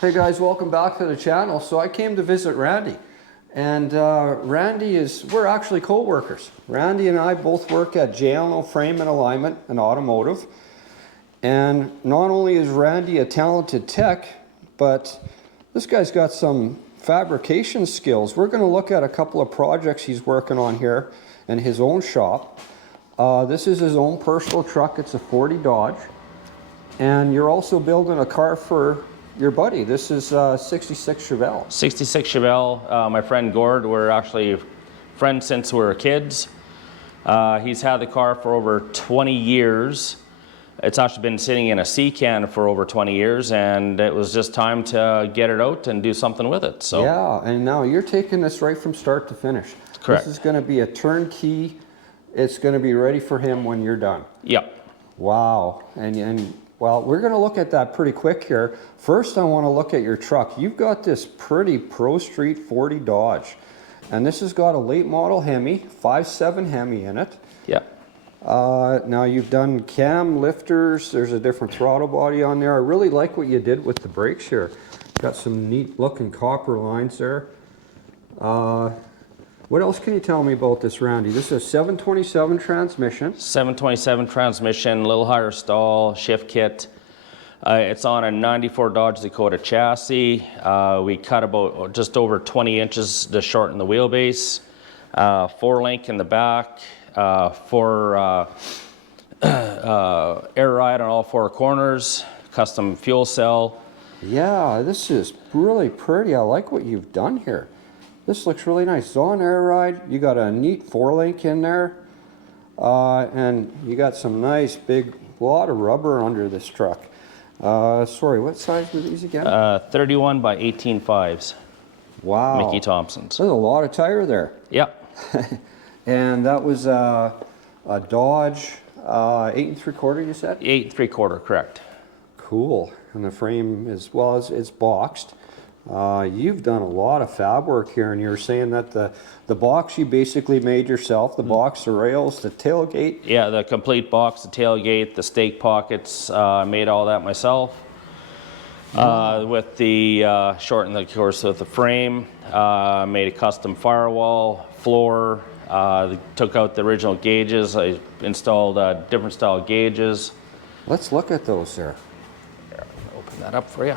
Hey guys, welcome back to the channel. So I came to visit Randy, and we're actually co-workers. Randy and I both work at JLO Frame and Alignment and Automotive. And not only is Randy a talented tech, but this guy's got some fabrication skills. We're going to look at a couple of projects he's working on here in his own shop. This is his own personal truck. It's a 40 Dodge. And you're also building a car for your buddy. This is 66 Chevelle. 66 Chevelle. My friend Gord, we're actually friends since we were kids. He's had the car for over 20 years. It's actually been sitting in a sea can for over 20 years, and it was just time to get it out and do something with it. So yeah, and now you're taking this right from start to finish. Correct. This is going to be a turnkey. It's going to be ready for him when you're done. Yep. Wow. And well, we're going to look at that pretty quick here. First, I want to look at your truck. You've got this pretty Pro Street 40 Dodge, and this has got a late model Hemi, 5.7 Hemi in it. Yep. Now you've done cam lifters. There's a different throttle body on there. I really like what you did with the brakes here. Got some neat looking copper lines there. What else can you tell me about this, Randy? This is a 727 transmission. 727 transmission, a little higher stall, shift kit. It's on a 94 Dodge Dakota chassis. We cut about just over 20 inches to shorten the wheelbase. 4-link in the back. Air ride on all 4 corners. Custom fuel cell. Yeah, this is really pretty. I like what you've done here. This looks really nice. It's on air ride. You got a neat 4-link in there. And you got some nice big, lot of rubber under this truck. Sorry, what size were these again? 31 by 18.5s. Wow. Mickey Thompson's. There's a lot of tire there. Yep. And that was a Dodge 8 3/4, you said? 8 3/4, correct. Cool. And the frame, as well as it's boxed. You've done a lot of fab work here, and you were saying that the box you basically made yourself, the box, the rails, the tailgate. Yeah, the complete box, the tailgate, the stake pockets, made all that myself. With the, shortened the course with the frame, made a custom firewall, floor, took out the original gauges. I installed different style gauges. Let's look at those there. Open that up for you.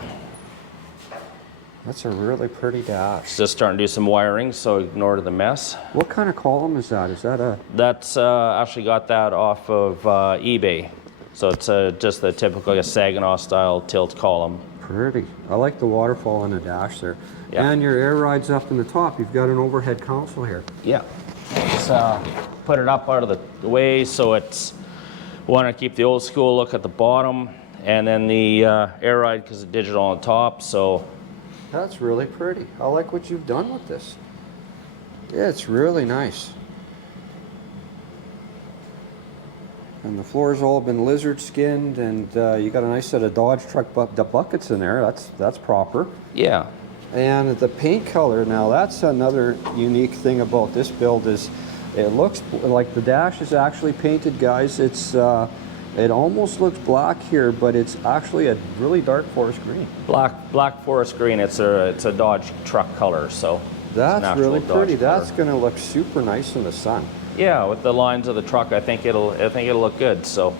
That's a really pretty dash. Just starting to do some wiring, so ignore the mess. What kind of column is that? Is that a... That's actually got that off of eBay. So it's just the typical Saginaw style tilt column. Pretty. I like the waterfall on the dash there. Yeah. And your air ride's up in the top. You've got an overhead console here. Yeah. Let's put it up out of the way, so it's want to keep the old school look at the bottom, and then the air ride because it's digital on top. So that's really pretty. I like what you've done with this. Yeah, it's really nice. And the floor's all been lizard skinned, and you got a nice set of Dodge truck buckets in there. That's proper. Yeah. And the paint color, now that's another unique thing about this build, is it looks like the dash is actually painted, guys. It's it almost looks black here, but it's actually a really dark forest green. Black forest green. It's a Dodge truck color, so that's really pretty. Color. That's going to look super nice in the sun. Yeah, with the lines of the truck, I think it'll look good. So.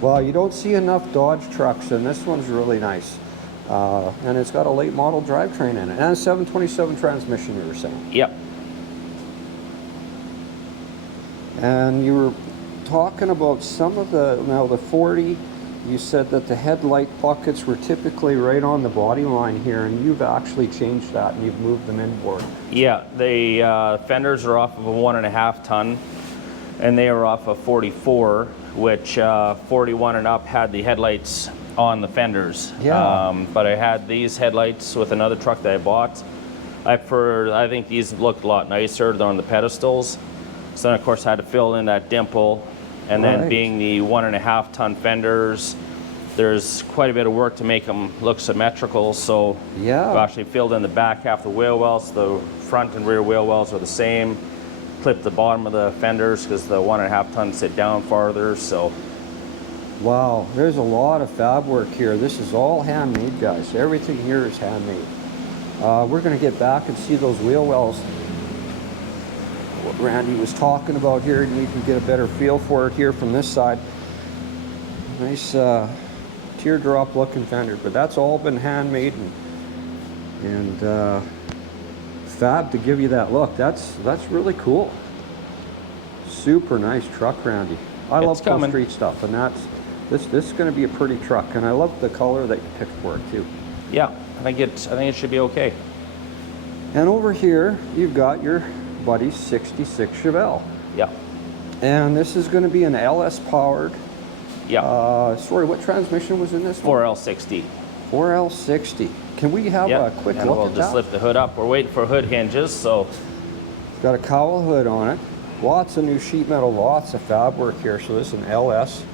Well, you don't see enough Dodge trucks, and this one's really nice. And it's got a late model drivetrain in it, and a 727 transmission, you were saying. Yep. And you were talking about some of the 40, you said that the headlight buckets were typically right on the body line here, and you've actually changed that and you've moved them inboard. Yeah, the fenders are off of a 1.5 ton, and they are off of 44, which 41 and up had the headlights on the fenders. Yeah. But I had these headlights with another truck that I bought. I think these looked a lot nicer than on the pedestals. So then, of course, I had to fill in that dimple. And then being the 1.5 ton fenders, there's quite a bit of work to make them look symmetrical. So yeah, I've actually filled in the back half of the wheel wells. The front and rear wheel wells are the same. Clipped the bottom of the fenders because the 1.5 ton sit down farther. So Wow, there's a lot of fab work here. This is all handmade, guys. Everything here is handmade. We're going to get back and see those wheel wells, what Randy was talking about here, and you can get a better feel for it here from this side. Nice teardrop looking fender, but that's all been handmade and fab to give you that look. That's really cool. Super nice truck, Randy. I love Cool Street stuff, and this is going to be a pretty truck, and I love the color that you picked for it too. Yeah, I think it should be okay. And over here, you've got your buddy's 66 Chevelle. Yeah. And this is going to be an LS powered. Yeah. Sorry, what transmission was in this one? 4L60. 4L60. Can we have a quick look we'll at just that? lift the hood up. We're waiting for hood hinges, so. It's got a cowl hood on it. Lots of new sheet metal, lots of fab work here. So this is an LS.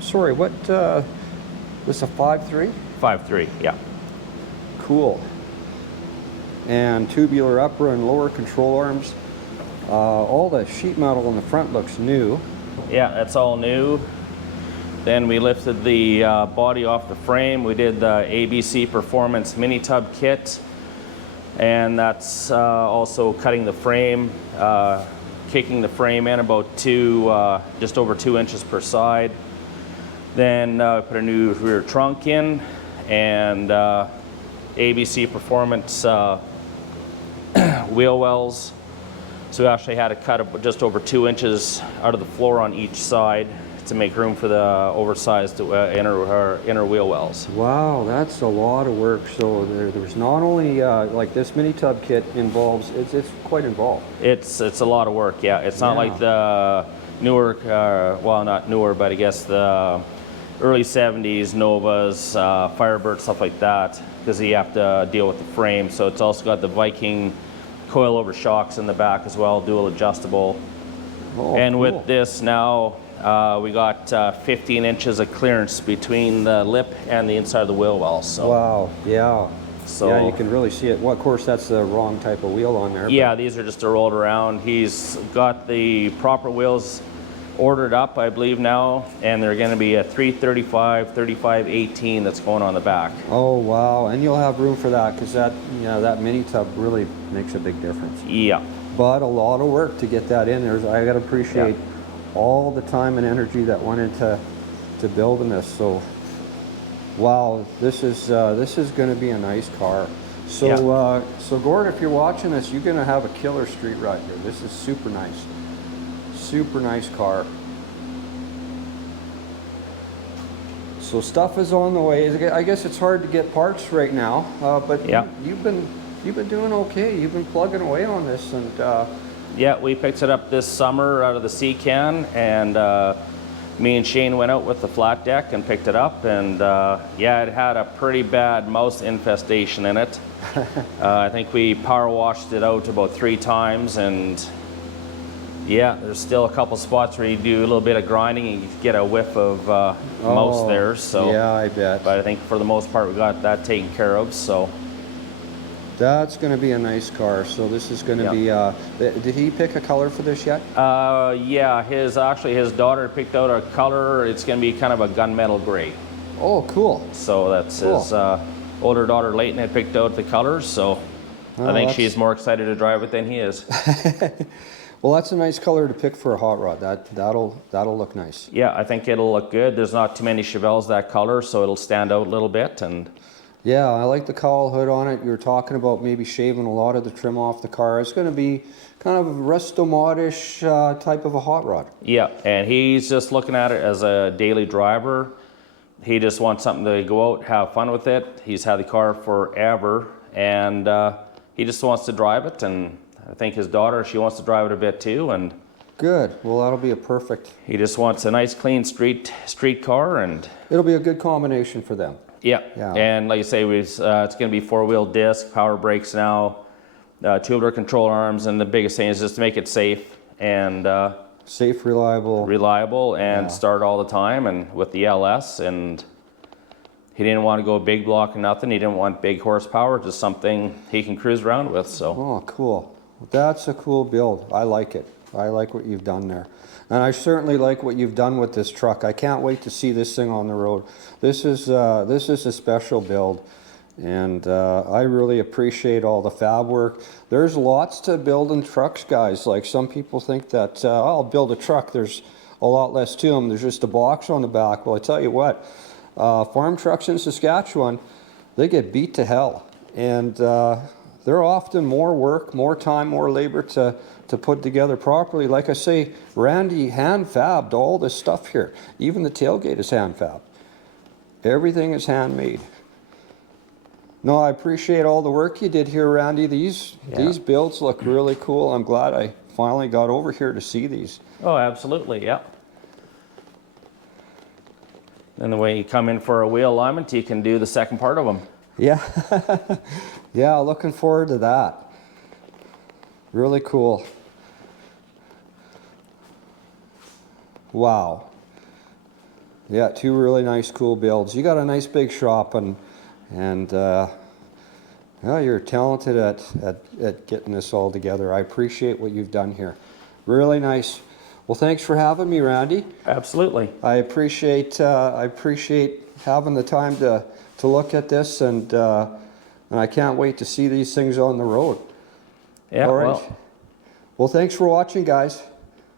Sorry, what? This a 5.3? 5.3, yeah. Cool. And tubular upper and lower control arms. All the sheet metal in the front looks new. Yeah, that's all new. Then we lifted the body off the frame. We did the ABC Performance Mini Tub kit, and that's also cutting the frame, kicking the frame in about just over 2 inches per side. Then put a new rear trunk in, and ABC Performance wheel wells. So we actually had to cut just over 2 inches out of the floor on each side to make room for the oversized inner wheel wells. Wow, that's a lot of work. So there's not only like this mini tub kit involves, it's quite involved. It's a lot of work, yeah. It's not like the newer, well, not newer, but I guess the early 70s Novas, Firebird, stuff like that, because you have to deal with the frame. So it's also got the Viking coilover shocks in the back as well, dual adjustable. Oh, and cool. with this now, we got 15 inches of clearance between the lip and the inside of the wheel well. So. Wow, yeah. So, yeah, you can really see it. Well, of course, that's the wrong type of wheel on there. Yeah, these are just rolled around. He's got the proper wheels ordered up, I believe now, and they're going to be a 335, 35, 18 that's going on the back. Oh, wow. And you'll have room for that because that mini tub really makes a big difference. Yeah. But a lot of work to get that in there. I got to appreciate all the time and energy that went into building this. So, wow, this is going to be a nice car. So, so Gord, if you're watching this, you're going to have a killer street ride here. This is super nice. Super nice car. So stuff is on the way. I guess it's hard to get parts right now, but you've been doing okay. You've been plugging away on this, and yeah, we picked it up this summer out of the sea can, and me and Shane went out with the flat deck and picked it up, and yeah, it had a pretty bad mouse infestation in it. I think we power washed it out about 3 times, and yeah, there's still a couple spots where you do a little bit of grinding and you get a whiff of mouse there. So yeah, I bet. But I think for the most part we got that taken care of. So that's going to be a nice car. So this is going to be. Did he pick a color for this yet? Yeah, his daughter picked out a color. It's going to be kind of a gunmetal gray. Oh, cool. So that's cool. His older daughter Leighton had picked out the colors. So I think she's more excited to drive it than he is. Well, that's a nice color to pick for a hot rod. That'll look nice. Yeah, I think it'll look good. There's not too many Chevelles that color, so it'll stand out a little bit. And yeah, I like the cowl hood on it. You were talking about maybe shaving a lot of the trim off the car. It's going to be kind of a resto-mod-ish type of a hot rod. Yeah, and he's just looking at it as a daily driver. He just wants something to go out, have fun with it. He's had the car forever, and he just wants to drive it. And I think his daughter, she wants to drive it a bit too, and good. Well, that'll be a perfect. He just wants a nice, clean street car, and it'll be a good combination for them. Yeah. And like you say, it's going to be 4-wheel disc, power brakes now, tubular control arms, and the biggest thing is just to make it safe and safe, reliable, and start all the time. And with the LS, and he didn't want to go big block or nothing. He didn't want big horsepower, just something he can cruise around with. So. Oh, cool. That's a cool build. I like it. I like what you've done there. And I certainly like what you've done with this truck. I can't wait to see this thing on the road. This is a special build. And I really appreciate all the fab work. There's lots to building trucks, guys. Like some people think that, I'll build a truck. There's a lot less to them. There's just a box on the back. Well, I tell you what, farm trucks in Saskatchewan, they get beat to hell. And they're often more work, more time, more labor to put together properly. Like I say, Randy hand fabbed all this stuff here. Even the tailgate is hand fabbed. Everything is handmade. No, I appreciate all the work you did here, Randy. These builds look really cool. I'm glad I finally got over here to see these. Oh, absolutely, yeah. And the way you come in for a wheel alignment, you can do the second part of them. Yeah, yeah, looking forward to that. Really cool. Wow. Yeah, two really nice, cool builds. You got a nice big shop, and well, you're talented at getting this all together. I appreciate what you've done here. Really nice. Well, thanks for having me, Randy. Absolutely. I appreciate having the time to look at this, and I can't wait to see these things on the road. Yeah. All right. Well, thanks for watching, guys.